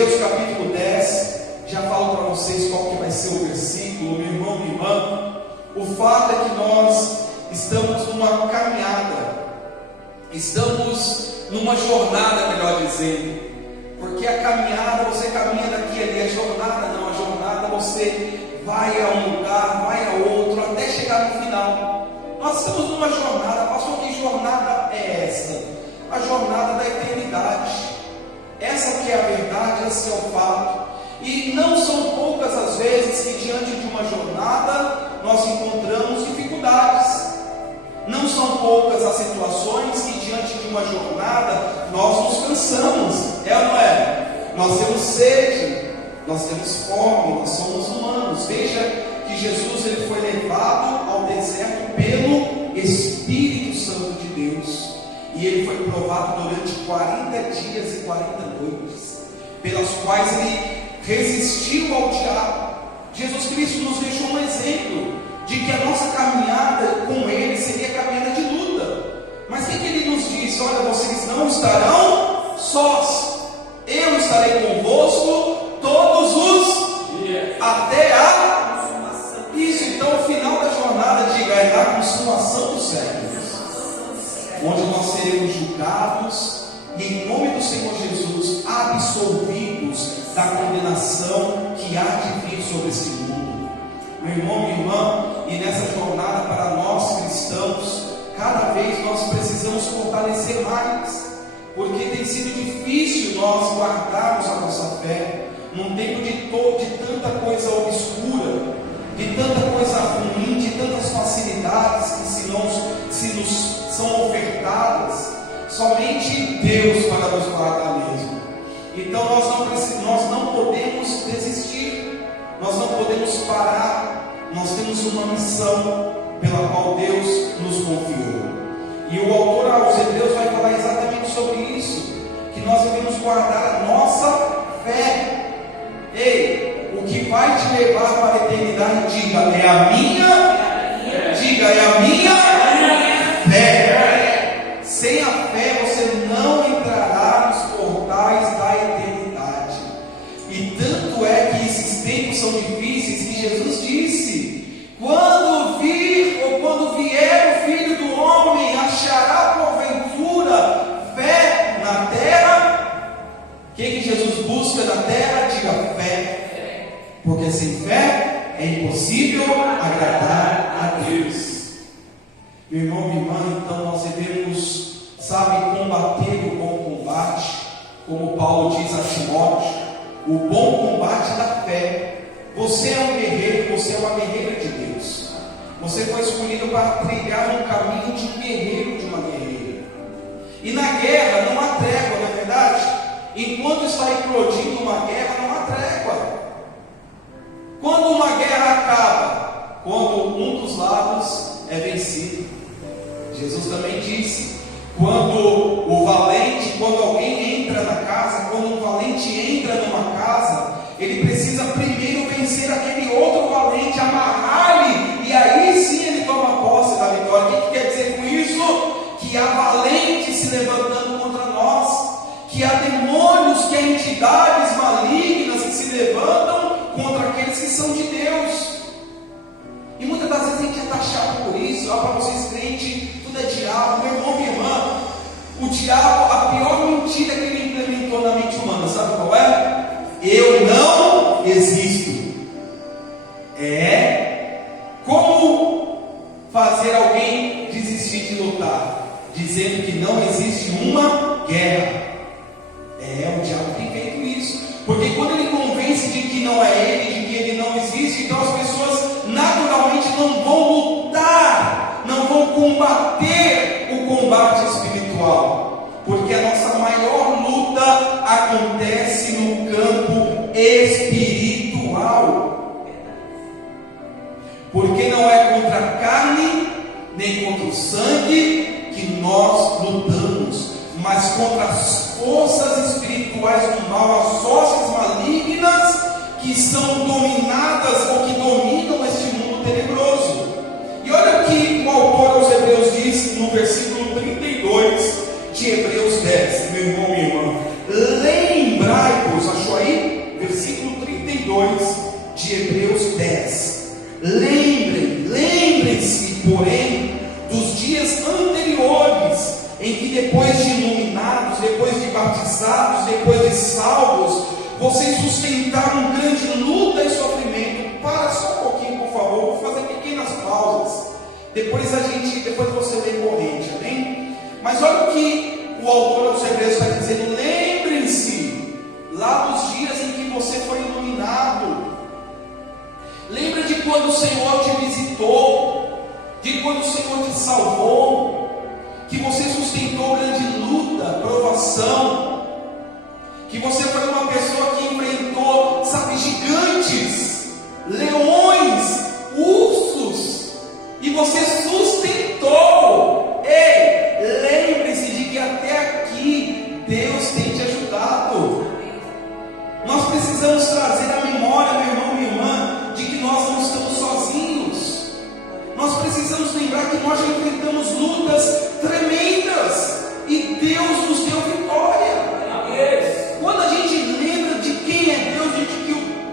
Hebreus capítulo 10, já falo para vocês qual que vai ser o versículo, meu irmão, minha irmã. O fato é que nós estamos numa caminhada, estamos numa jornada, melhor dizendo, porque a caminhada, você caminha daqui e ali, a jornada não, a jornada você vai a um lugar, vai a outro, até chegar no final. Nós estamos numa jornada, pastor, que jornada é essa? A jornada da eternidade. Essa que é a verdade, esse é o fato. E não são poucas as vezes que diante de uma jornada nós encontramos dificuldades. Não são poucas as situações que diante de uma jornada nós nos cansamos. É ou não é? Nós temos sede, nós temos fome, nós somos humanos. Veja que Jesus ele foi levado ao deserto pelo Espírito Santo de Deus. E ele foi provado durante 40 dias e 40 noites, pelas quais ele resistiu ao diabo. Jesus Cristo nos deixou um exemplo de que a nossa caminhada com ele seria caminhada de luta. Mas o que ele nos disse? Olha, vocês não estarão sós, eu estarei convosco todos os dias, até a consumação. Isso, então o final da jornada, diga, é a consumação dos séculos, onde nós seremos julgados e em nome do Senhor Jesus absolvidos da condenação que há de vir sobre este mundo. Meu irmão, minha irmã, e nessa jornada para nós cristãos, cada vez nós precisamos fortalecer mais, porque tem sido difícil nós guardarmos a nossa fé num tempo de tanta coisa obscura, de tanta coisa ruim, de tantas facilidades que se nos são ofertadas. Somente Deus para nos guardar mesmo. Então nós não podemos desistir, nós não podemos parar. Nós temos uma missão pela qual Deus nos confiou. E o autor aos Hebreus vai falar exatamente sobre isso, que nós devemos guardar a nossa fé. Ei, o que vai te levar para a eternidade, diga, é a minha, diga, é a minha fé. Sem a fé você não entrará nos portais da eternidade. E tanto é que esses tempos são difíceis que Jesus disse: quando vier o Filho do Homem, achará porventura fé na terra? O que Jesus busca na terra? Diga, fé. Porque sem fé é impossível agradar a Deus. Meu irmão, minha irmã, então nós devemos, combater o bom combate, como Paulo diz a Timóteo, o bom combate da fé. Você é um guerreiro, você é uma guerreira de Deus. Você foi escolhido para trilhar um caminho de um guerreiro, de uma guerreira. E na guerra não há trégua, não é verdade? Enquanto está eclodindo uma guerra, não há trégua. Quando uma guerra acaba? Quando um dos lados é vencido. Jesus também disse: quando alguém entra na casa, quando um valente entra numa casa, ele precisa primeiro vencer aquele outro valente, amarrar-lhe, e aí sim ele toma posse da vitória. O que quer dizer com isso? Que há valentes se levantando contra nós, que há demônios, que há entidades malignas que se levantam contra aqueles que são de Deus. E muitas das vezes a gente é taxado por isso. Para vocês crentes, tudo é diabo. Meu irmão, minha irmã, o diabo, a pior mentira que ele implementou na mente humana, sabe qual é? Eu não existo. Como fazer alguém desistir de lutar? Dizendo que não existe uma guerra. O diabo tem feito isso. Porque quando ele convence de que não é ele, de que ele não existe, então as pessoas naturalmente não vão lutar, não vão combater o combate espiritual, porque a nossa maior luta acontece no campo espiritual. Porque não é contra a carne nem contra o sangue que nós lutamos, mas contra as forças espirituais do mal, as hostes malignas que são dominadas ou que dominam este mundo tenebroso. E olha o que o autor aos Hebreus diz no versículo 32 de Hebreus 10, meu irmão, minha irmã: lembrai-vos, achou aí? de Hebreus 10. Lembrem-se, porém, dos dias anteriores, em que depois de iluminados, depois de batizados, depois de salvos, vocês sustentaram grande luta e sofrimento. Para só um pouquinho, por favor, vou fazer pequenas pausas. Depois você lê corrente, amém? Mas olha o que o autor aos Hebreus está dizendo. Lembrem-se lá dos dias em que você foi iluminado. Lembra de quando o Senhor te visitou, de quando o Senhor te salvou, que você sustentou grande luta, provação, que você foi uma pessoa que enfrentou, sabe, gigantes, leões, ursos, e você sustentou. Ei, lembre-se de que até aqui Deus tem te ajudado. Nós precisamos trazer à memória, meu irmão, minha irmã, de que nós não estamos sozinhos. Nós precisamos lembrar que nós já enfrentamos lutas tremendas e Deus nos deu vitória. Quando a gente lembra de quem é Deus,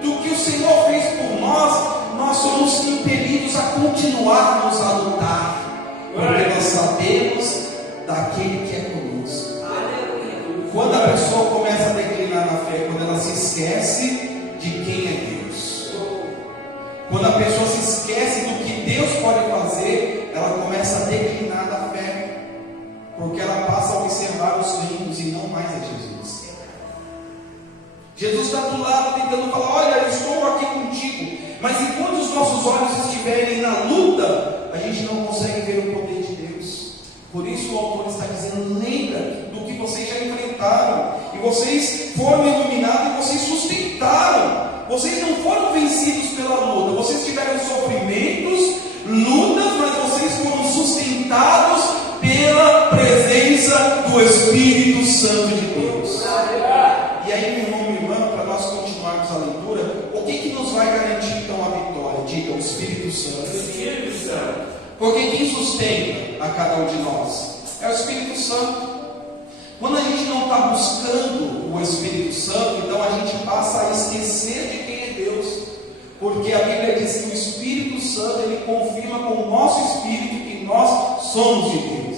do que o Senhor fez por nós somos impelidos a continuarmos a lutar, porque nós sabemos daquele que é conosco. Quando a pessoa começa a declinar na fé, quando ela se esquece de quem é Deus, quando a pessoa se esquece do que Deus pode fazer, ela começa a declinar da fé, porque ela passa a observar os reinos e não mais a Jesus. Jesus está do lado tentando falar: olha, eu estou aqui contigo. Mas enquanto os nossos olhos estiverem na luta, a gente não consegue ver o poder de Deus. Por isso o autor está dizendo: lembra do que vocês já enfrentaram, e vocês foram iluminados, e vocês sustentaram. Vocês não foram vencidos pela luta, vocês tiveram sofrimentos, lutas, mas vocês foram sustentados pela presença do Espírito Santo de Deus. E aí, meu irmão, minha irmã, para nós continuarmos a leitura, o que nos vai garantir então a vitória? Diga: o Espírito Santo. Porque quem sustenta a cada um de nós é o Espírito Santo. Quando a gente não está buscando o Espírito Santo, então a gente passa a esquecer de quem é Deus. Porque a Bíblia diz que o Espírito Santo, ele confirma com o nosso espírito que nós somos de Deus.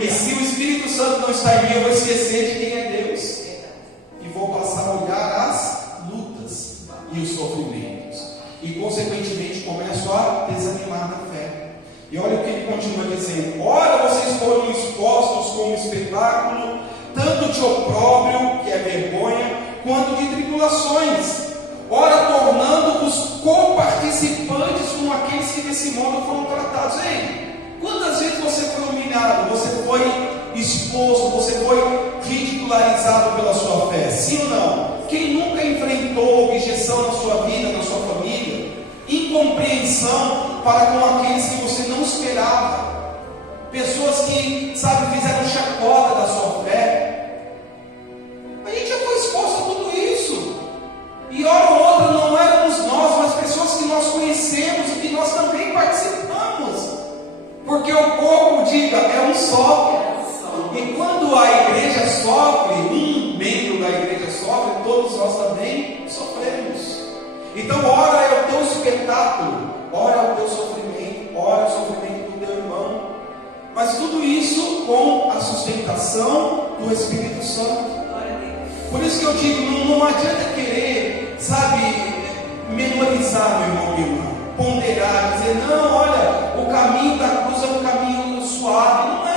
E se o Espírito Santo não está em mim, eu vou esquecer de quem é Deus. E vou passar a olhar as lutas e os sofrimentos. E consequentemente começo a desanimar na fé. E olha o que ele continua dizendo: ora vocês foram expostos como espetáculo, tanto de opróbrio, que é vergonha, quanto de tribulações, ora tornando-vos coparticipantes com aqueles que desse modo foram tratados. Ei, quantas vezes você foi humilhado, você foi exposto, você foi ridicularizado pela sua fé? Sim ou não? Quem nunca enfrentou objeção na sua vida, na sua família, incompreensão para com aqueles que você não esperava, pessoas que, sabe, fizeram chacota da sua fé? A gente já foi exposto a tudo isso, e hora ou outra não éramos nós, mas pessoas que nós conhecemos e que nós também participamos, porque o corpo, diga, é um só. E quando a igreja sofre, um membro da igreja sofre, todos nós também sofremos. Então, ora é o teu espetáculo, ora é o teu sofrimento, ora é o sofrimento do teu irmão. Mas tudo isso com a sustentação do Espírito Santo. Por isso que eu digo, não adianta querer, sabe, memorizar, meu irmão, minha irmã, ponderar, dizer: não, olha, o caminho da cruz é um caminho suave. Não é.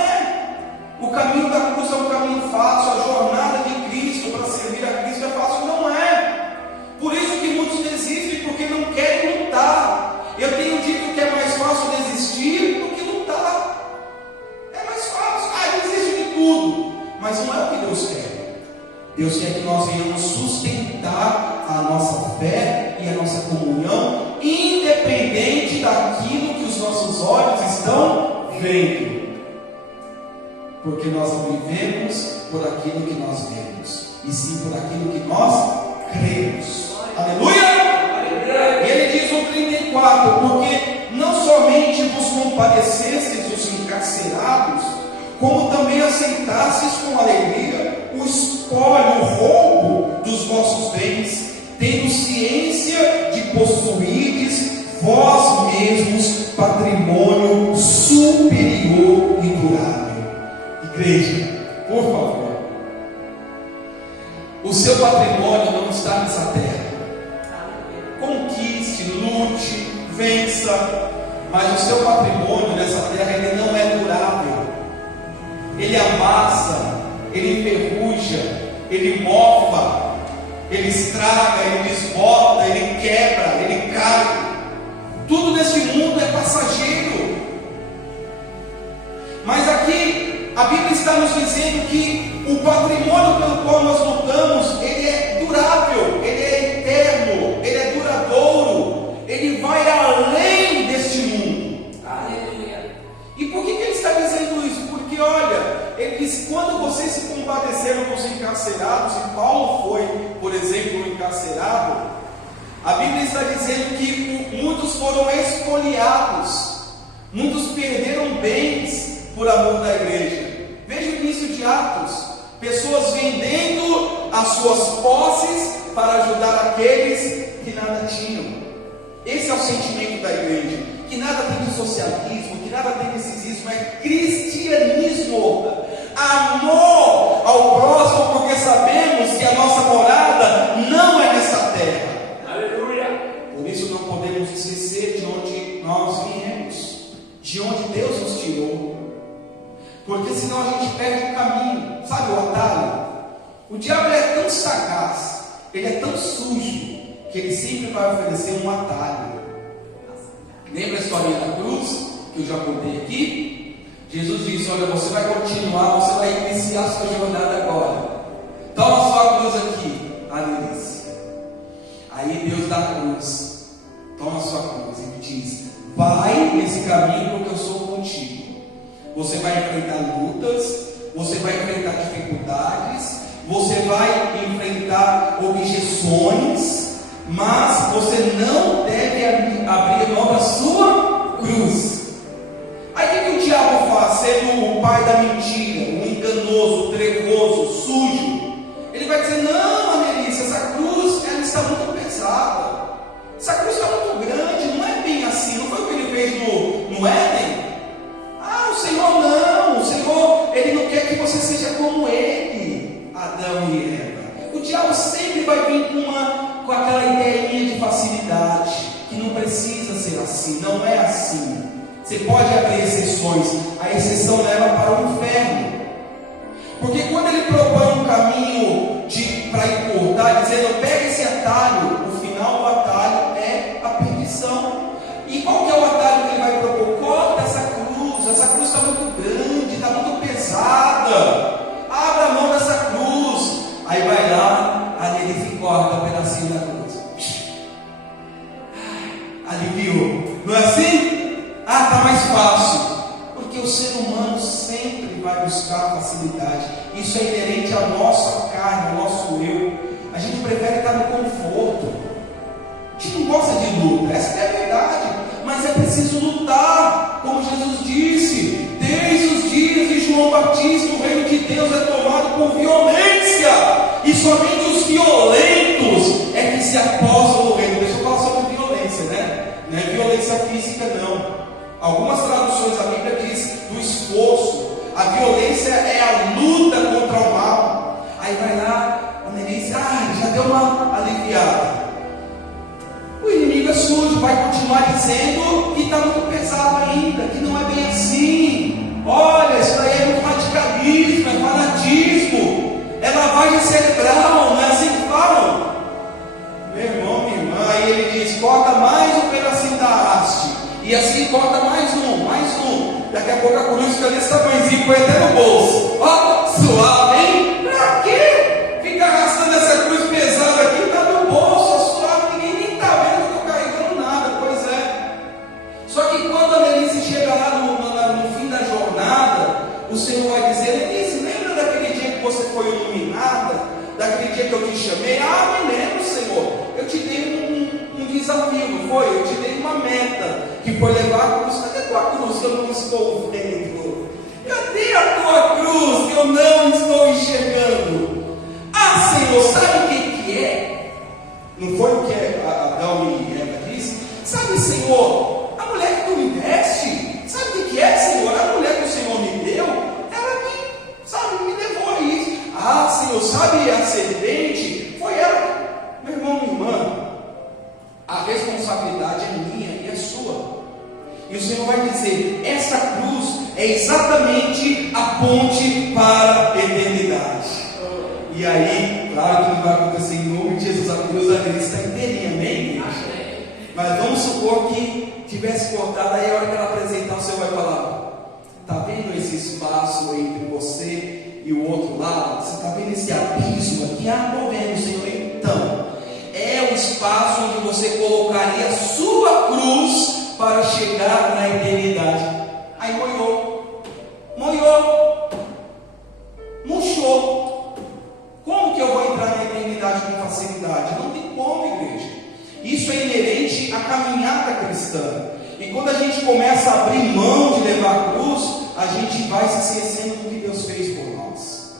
O caminho da cruz é um caminho fácil, a jornada de Cristo para servir a Cristo é fácil. Não é. Por isso que muitos desistem, porque não querem lutar. Eu tenho dito que é mais fácil desistir do que lutar. É mais fácil, desiste de tudo. Mas não é o que Deus quer. Deus quer que nós venhamos sustentar a nossa fé e a nossa comunhão, independente daquilo que os nossos olhos estão vendo. Porque nós não vivemos por aquilo que nós vemos, e sim por aquilo que nós cremos. Aleluia! E ele diz no 34: porque não somente vos compadecestes os encarcerados, como também aceitastes com alegria o espólio, o roubo dos vossos bens, tendo ciência de possuídes vós mesmos patrimônio superior e durável. Igreja, por favor, o seu patrimônio não está nessa terra. Conquiste, lute, vença, mas o seu patrimônio nessa terra, ele não é durável. Ele amassa, ele enferruja, ele mofa, ele estraga, ele desbota, ele quebra, ele cai. Tudo nesse mundo é passageiro. Mas aqui a Bíblia está nos dizendo que o patrimônio pelo qual nós lutamos, ele é durável, ele é eterno, ele é duradouro, ele vai além deste mundo. Aleluia. E por que ele está dizendo isso? Porque olha, ele diz: quando vocês se compadeceram com os encarcerados, e Paulo foi, por exemplo, encarcerado, a Bíblia está dizendo que muitos foram expoliados, muitos perderam bens por amor da igreja. Veja o início de Atos: pessoas vendendo as suas posses para ajudar aqueles que nada tinham. Esse é o sentimento da igreja, que nada tem de socialismo, que nada tem de narcisismo, é cristianismo, amor ao próximo, porque sabemos que a nossa morada não é nessa terra. Por isso não podemos esquecer de onde nós viemos, de onde Deus nos tirou, porque senão a gente perde o caminho. Sabe o atalho? O diabo é tão sagaz, ele é tão sujo, que ele sempre vai oferecer um atalho. Lembra a historinha da cruz, que eu já contei aqui? Jesus disse: olha, você vai continuar, você vai iniciar a sua jornada agora. Toma sua cruz aqui, delícia. Aí Deus dá a cruz, toma sua cruz e diz: vai nesse caminho porque eu sou contigo. Você vai enfrentar lutas, você vai enfrentar dificuldades, você vai enfrentar objeções, mas você não deve abrir mão da sua cruz. Aí o que o diabo faz? Sendo o pai da mentira, o enganoso, o trevoso, o sujo, ele vai dizer: não, Anelícia, essa cruz ela está muito pesada, essa cruz está muito grande, não é bem assim. Não foi o que ele fez no Éden? O Senhor não, o Senhor, ele não quer que você seja como ele, Adão e Eva. O diabo sempre vai vir com aquela ideinha de facilidade, que não precisa ser assim, não é assim. Você pode abrir exceções, a exceção leva para o inferno. Porque quando ele propõe um caminho para encurtar, dizendo: pega esse atalho, o final do atalho é a perdição. E qual que é o atalho que ele vai propor? Corta essa cruz está muito grande, está muito pesada, abra a mão dessa cruz. Aí vai lá, ele corta um pedacinho da cruz, aliviou, não é assim? Está mais fácil, porque o ser humano sempre vai buscar facilidade. Isso é inerente à nossa carne, ao nosso eu. A gente prefere estar no conforto, a gente não gosta de luta, essa é a verdade. Mas é preciso lutar, como Jesus disse: desde os dias de João Batista, o reino de Deus é tomado com violência, e somente os violentos é que se apossam do reino. Deixa eu falar sobre violência, né? Não é violência física, não. Algumas traduções da Bíblia diz do esforço. A violência é a luta contra o mal. Aí vai lá, a Denise, já deu uma aliviada. O inimigo é sujo, vai continuar dizendo que está muito pesado ainda, que não é bem assim. Olha, isso daí é muito radicalismo, é fanatismo, é lavagem cerebral, não é assim que falam? Meu irmão, minha irmã, aí ele diz: corta mais um pedacinho da haste, e assim corta mais um. Daqui a pouco a cruz fica desse tamanhozinho, põe até no bolso. Ó, suave, hein? Pra quê? Fica arrastando essa cruz pesada aqui, está no bolso, suave, ninguém nem está vendo que eu estou carregando nada. Pois é. Só que quando a Denise chega lá no fim da jornada, o Senhor vai dizer: Denise, lembra daquele dia que você foi iluminada? Daquele dia que eu te chamei? Me lembro, Senhor. Eu te dei um desafio, não foi? Eu te dei uma meta, que foi levar a cruz. Cadê a tua cruz que eu não estou vendo? Cadê a tua cruz que eu não estou enxergando? Senhor, sabe o que é? Não foi o que Adão e Eva o Senhor vai dizer: essa cruz é exatamente a ponte para a eternidade. E aí, claro que não vai acontecer em nome de Jesus, a cruz ali está inteirinha, amém? Mas vamos supor que tivesse cortado, aí a hora que ela apresentar, o Senhor vai falar: está vendo esse espaço entre você e o outro lado? Você está vendo esse abismo aqui? Ah, estou vendo, Senhor. Então, é o espaço onde você colocaria a sua cruz para chegar na eternidade. Aí moiou, murchou. Como que eu vou entrar na eternidade com facilidade? Não tem como, igreja. Isso é inerente à caminhada cristã. E quando a gente começa a abrir mão de levar a cruz, a gente vai se esquecendo do que Deus fez por nós.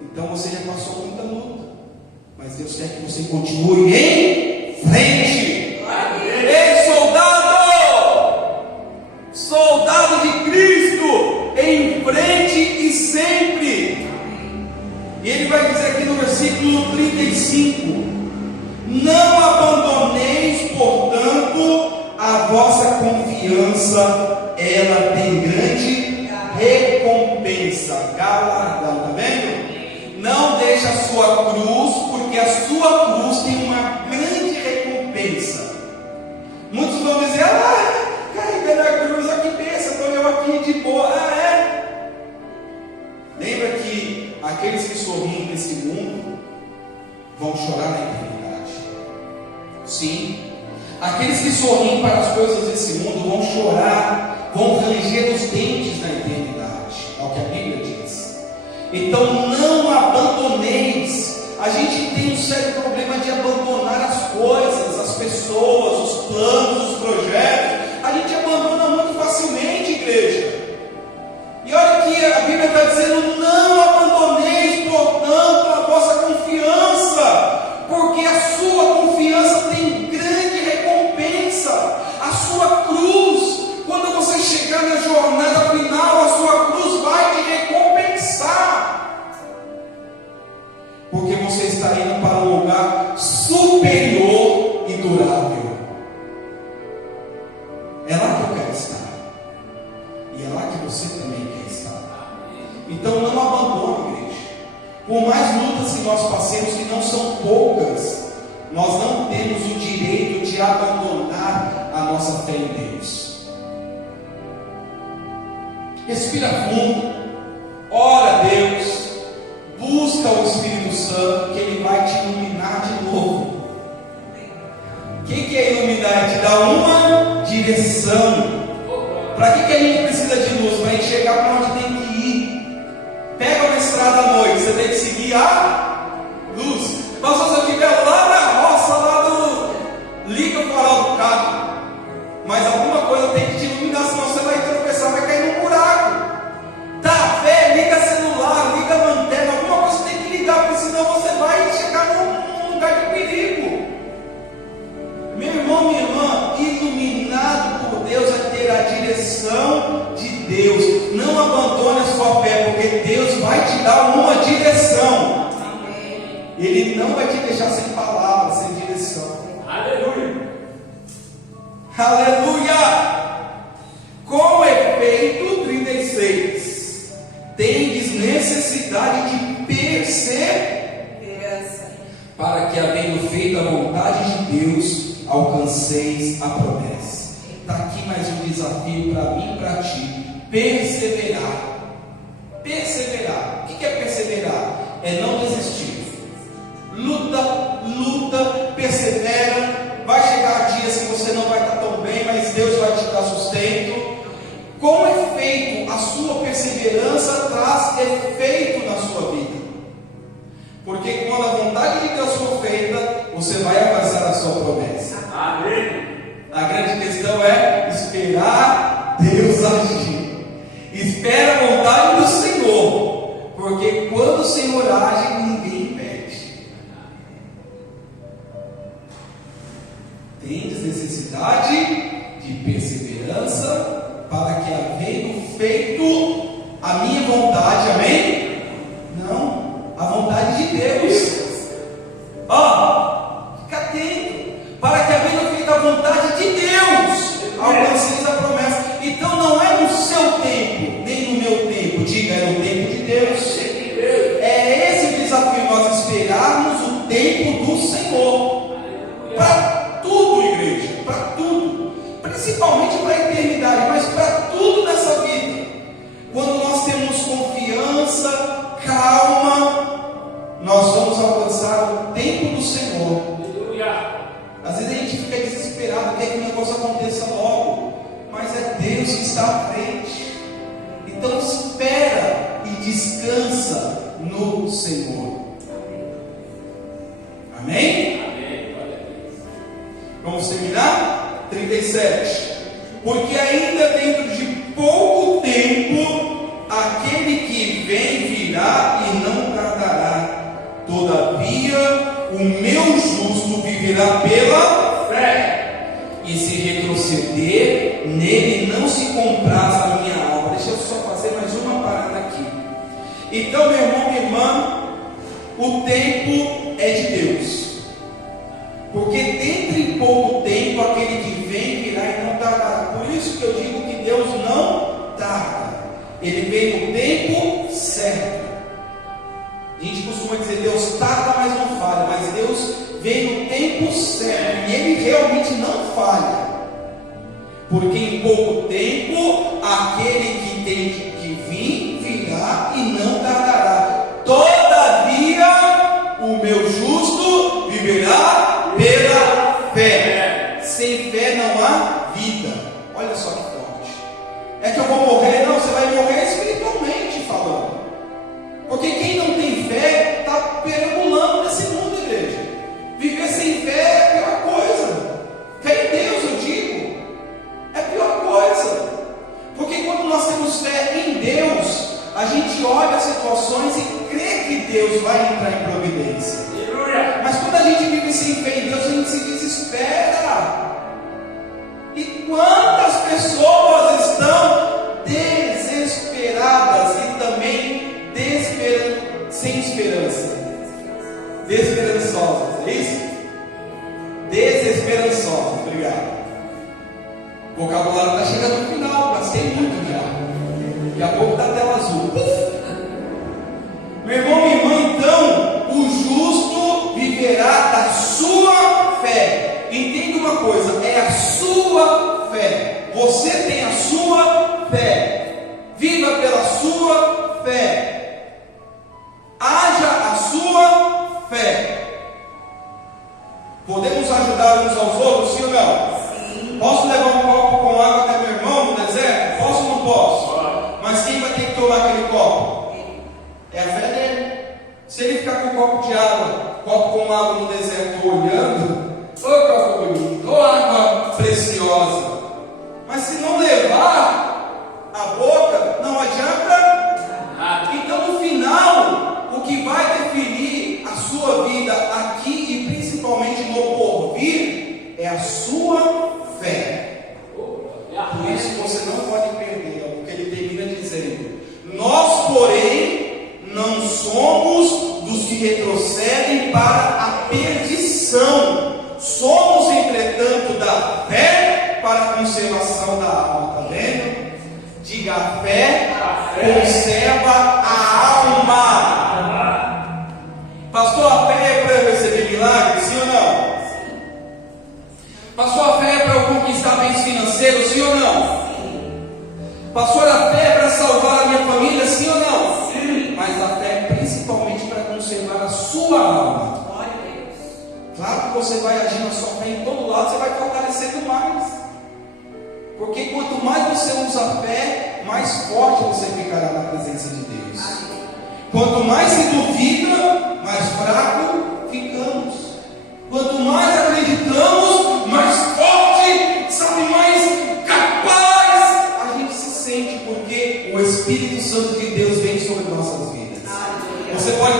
Então você já passou muita luta, mas Deus quer que você continue em frente. Ei, soldado de Cristo, em frente e sempre. E ele vai dizer aqui no versículo 35: não abandoneis, portanto, a vossa confiança, ela tem grande recompensa, galardão, está vendo? Não deixe a sua cruz, porque a sua cruz tem uma grande recompensa. Muitos vão dizer: carregando a cruz, olha que bênção, estou eu aqui de boa. Lembra que aqueles que sorriem nesse mundo vão chorar na eternidade. Sim, aqueles que sorriem para as coisas desse mundo vão chorar, vão ranger os dentes na eternidade. É o que a Bíblia diz. Então não abandoneis. A gente tem um sério problema de abandonar as coisas, as pessoas, os planos, os projetos. A gente abandona muito facilmente, igreja. E olha que a Bíblia está dizendo: não abandoneis, portanto, a vossa confiança, porque a sua confiança tem grande recompensa. A sua cruz, quando você chegar na jornada final, a sua cruz vai te recompensar, porque você está indo para um lugar superior e durável. É lá que eu quero estar, e é lá que você também quer estar. Então não abandone, igreja. Por mais lutas que nós passemos, que não são poucas, nós não temos o direito de abandonar a nossa fé em Deus. Respira fundo, ora a Deus, busca o Espírito Santo, que Ele vai te iluminar de novo. O que é iluminar? É te dar uma direção. Para que a gente precisa de luz? Para enxergar para onde tem que ir. Pega uma estrada à noite, você tem que seguir a luz. Mas se você estiver lá na roça, liga o farol do carro. Mas alguma coisa tem que te iluminar, senão você vai tropeçar, vai cair num buraco. Tá, liga celular, liga lanterna, alguma coisa tem que ligar, porque senão você vai chegar num lugar de perigo. Meu irmão, minha irmã, iluminado por Deus é ter a direção de Deus. Não abandone a sua fé, porque Deus vai te dar uma direção. Ele não vai te deixar sem palavras, sem direção. Aleluia! Aleluia! Com efeito, 36, tendes necessidade de perseverança, para que, havendo feito a vontade de Deus, alcanceis a promessa. Está aqui mais um desafio para mim e para ti: perseverar. Perseverar. O que é perseverar? É não desistir. Luta, persevera. Vai chegar dias que você não vai estar tão bem, mas Deus vai te dar sustento. Com efeito, a sua perseverança traz efeito na sua vida. Porque quando a vontade de Deus for feita, você vai avançar a sua promessa. Amém. A grande questão é esperar Deus agir. Espera a vontade do Senhor, porque quando o Senhor age, ninguém impede. Tendes necessidade de perseverança, para que, havendo feito a minha vontade, amém? Não, a vontade de Deus. Fica atento, para que, havendo feito a vontade de Deus, alcanceis a promessa. tempo do Senhor. Para tudo, igreja, para tudo. Principalmente para a eternidade, mas para tudo nessa vida. Quando nós temos confiança, calma, nós vamos alcançar o tempo do Senhor. Às vezes a gente fica desesperado, quer que o negócio aconteça logo, mas é Deus que está à frente. Então espera e descansa no Senhor. Amém? Vamos terminar? 37. Porque ainda dentro de pouco tempo aquele que vem virá e não tardará. Todavia o meu justo viverá pela fé, e se retroceder, nele não se compraz a minha alma. Deixa eu só fazer mais uma parada aqui. Então, meu irmão, minha irmã, o tempo é de Deus. Porque dentro de pouco tempo aquele que vem virá e não tardará. Por isso que eu digo que Deus não tarda. Ele vem no tempo certo. A gente costuma dizer, Deus tarda, mas não falha. Mas Deus vem no tempo certo. E Ele realmente não falha. Porque em pouco tempo aquele que tem que vir virá e não tardará. Todavia o meu justo viverá pela fé. Sem fé não há vida. Olha só que forte. É que eu vou morrer? Não, você vai morrer espiritualmente falando. Porque quem não tem fé está perambulando nesse mundo, igreja. Viver sem fé é a pior coisa. Fé em Deus, eu digo, é a pior coisa. Porque quando nós temos fé em Deus, a gente olha as situações e crê que Deus vai entrar em providência. Mas quando a gente vive sem fé em Deus, a gente se desespera. E quantas pessoas estão desesperadas e também sem esperança? Desesperançosas, é isso? Desesperançosas, obrigado. O vocabulário está chegando no final, gastei muito já. Daqui a pouco está a tela azul. Meu irmão, minha irmã, então, o justo viverá da sua fé. Entenda uma coisa, é a sua fé. Você tem a sua fé. Viva pela sua fé. Haja a sua fé. Podemos ajudar uns aos outros, sim ou não? Sim. Posso levar um copo com água até meu irmão no deserto? Posso ou não posso? Mas quem vai ter que tomar aquele copo? É a fé dele. Se ele ficar com um copo de água, copo com água no deserto olhando, ô copo bonito, ô água preciosa. Mas se não levar a boca, não adianta. Então no final, o que vai definir a sua vida aqui e principalmente no porvir é a sua fé. Por isso você não pode perder, porque ele termina dizendo: nós, porém, não somos dos que retrocedem para a perdição, somos, entretanto, da fé para a conservação da alma. Está vendo? Diga: a fé conserva a alma. Pastor, a fé é para eu receber milagres, sim ou não? Pastor, a fé é para eu conquistar bens financeiros, sim ou não? Pastor, a fé é para salvar a minha família, sim ou não? Sim. Mas a fé é principalmente para conservar a sua alma. Claro que você vai agir na sua fé em todo lado, você vai fortalecendo mais. Porque quanto mais você usa a fé, mais forte você ficará na presença de Deus. Quanto mais se duvida, mais fraco ficamos. Quanto mais acreditamos, mais forte, sabe, mais capaz a gente se sente, porque o Espírito Santo de Deus vem sobre nossas vidas. Você pode